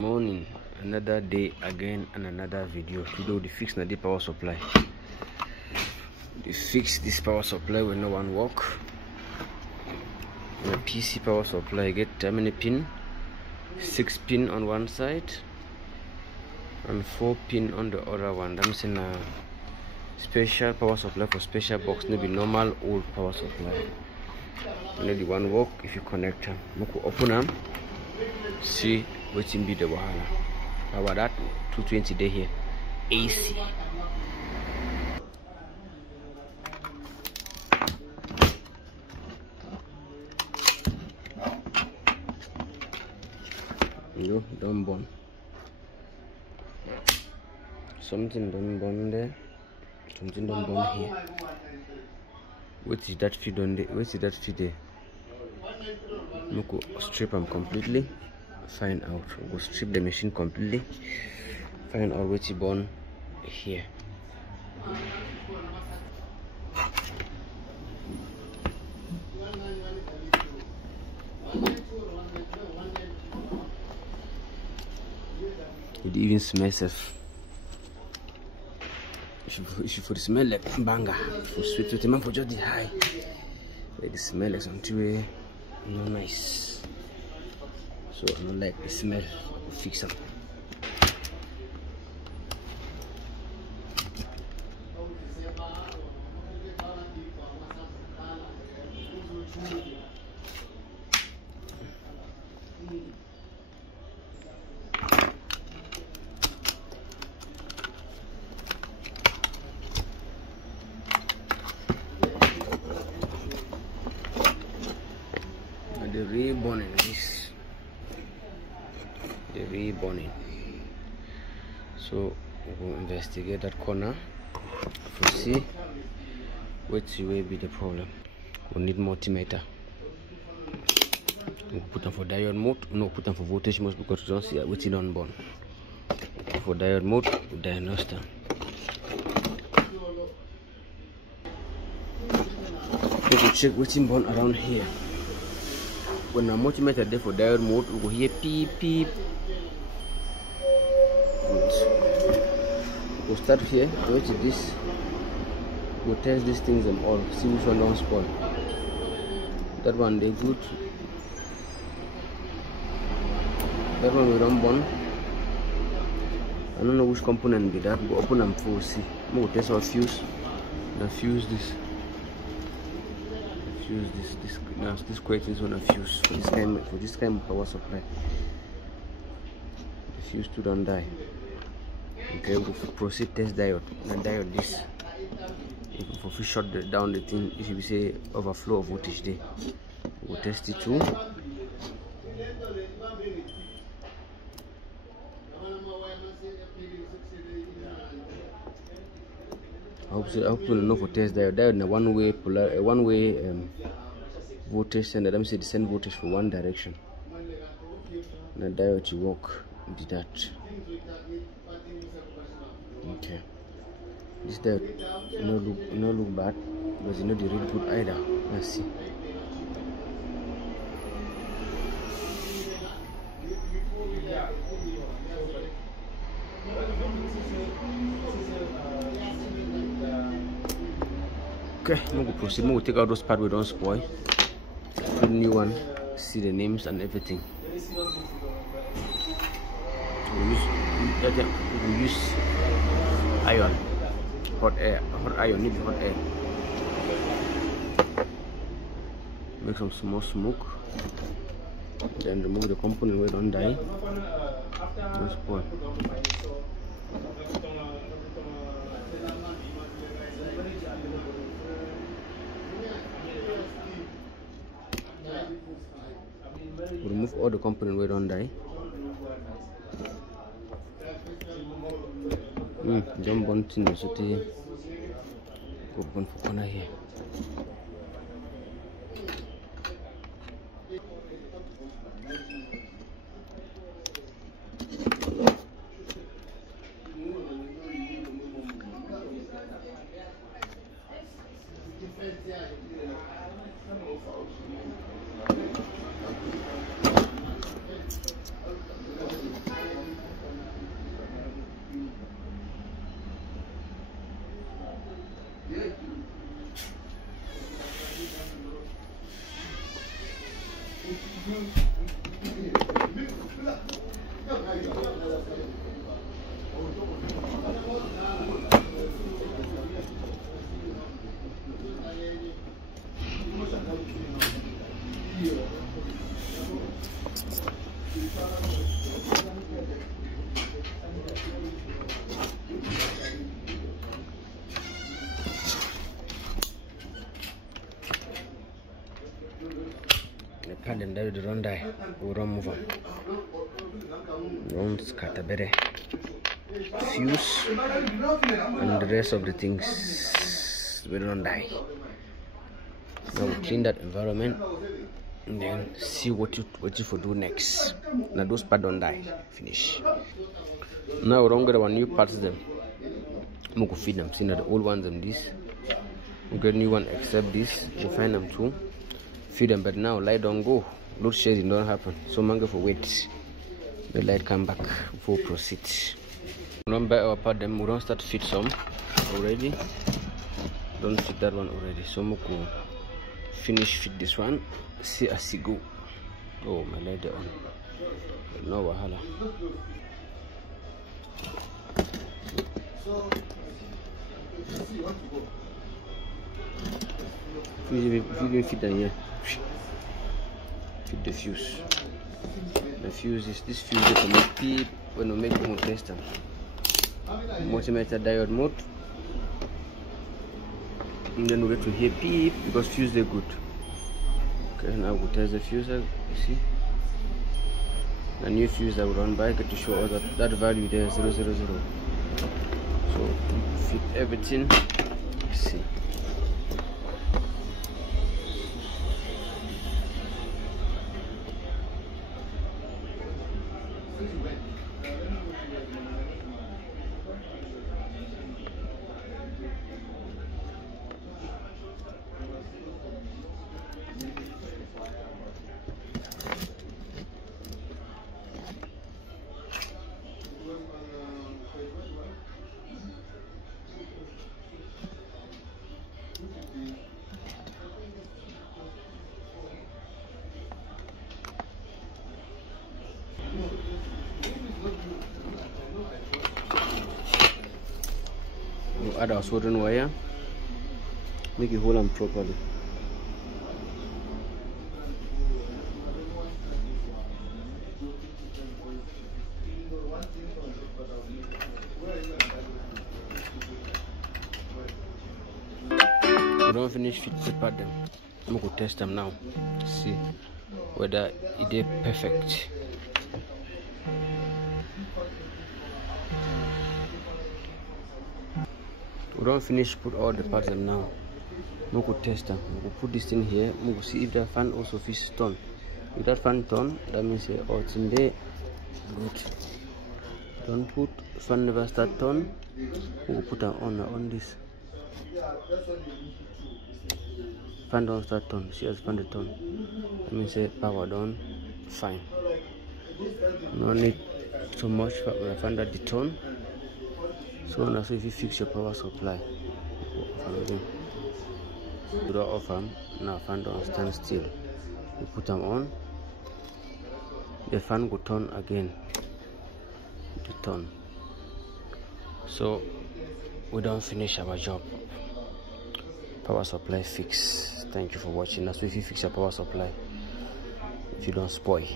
Morning, another day again and another video. Today we fix the power supply. We fix this power supply with no one work. The PC power supply get how many pin? 6 pin on one side and 4 pin on the other one. That's in a special power supply for special box, maybe normal old power supply. Only the one work if you connect them. Open them, see what's in the wahala. How about that? 220 day here. AC. You don't burn. Something don't burn there. Something don't burn here. What is that feed on there? What is that feed there? Go strip them completely. Find out. Go strip the machine completely. Find out what's burn here. It even smells of. It should smell like banger. For sweet with the man for just the high. Like the smell like something no nice. So I don't like the smell. I'll fix them. The re-burning this. The re-burning. So we'll investigate that corner to see which will be the problem. We'll need multimeter. We'll put them for diode mode. No, put them for voltage mode because we don't see which is on burn. For diode mode, we'll diagnose them. We will check which is burn around here. When a multimeter there for diode mode, we will hear beep beep. Good. We'll start here. Go to this. We'll test these things and all. See which one don't spoil. That one they good. That one we don't burn. I don't know which component be that. We'll open them for see. We'll test our fuse. The fuse this. Fuse this quite is on a fuse for this kind of power supply. The fuse to don't die. Okay, we'll proceed test diode. And diode this. If we shut down the thing, if you say overflow of voltage there, we'll test it too. I hope you know for test diode. Diode in a one-way voltage sender. Let me say the send voltage for one direction. And the diode to work did that. Okay. This diode no look bad, but it's not the really good either. Let's see. Okay, I'm going to proceed. I'm going to take out those parts we don't spoil. Put a new one, see the names and everything. We use iron, hot iron, need hot air. Make some small smoke. Then remove the component where it don't die. Don't spoil. Remove all the component where don't die. Jump on to the open for corner here. that the run die, we run move on. Run scatter better. Fuse and the rest of the things we don't die. Now we clean that environment and then see what you for do next. Now those parts don't die. Finish. Now we don't get our new parts them. We go feed them. See now the old ones and this. We get new one except this. We find them too. Feed them, but now light don't go. Load shedding don't happen. So man go for wait. The light come back before we proceed. We don't buy our part them. We don't start feed some already. Don't feed that one already. So we go finish feed this one. See as you go. Oh, my light on. No wahala. If you feed them here, feed the fuse. The fuse is this fuse that will make beep when we make the test them. Multimeter diode mode. And then we get to hear beep because fuse they good. Okay, now we'll test the fuse. You see, the new fuse that we run by get to show us that value there 000. So fit everything. See. We'll add our soldering wire, make it hold on properly. We don't finish fit the part them. I'm going to test them now. See whether it is perfect. We don't finish put all the parts them now. We could test them. We could put this thing here. We could see if that fan also fits turn. If that fan turn, that means oh, it's in there. Good. Don't put fan never start turn. We will put on this. Fan don't start turn. See as fan the turn. That means power down. Fine. No need so much for when I find that the turn. So now, so if you fix your power supply, you don't off them. Now fan don't stand still. You put them on. The fan will turn again. The turn. So we don't finish our job. Power supply fix. Thank you for watching. That's if you fix your power supply. If you don't spoil.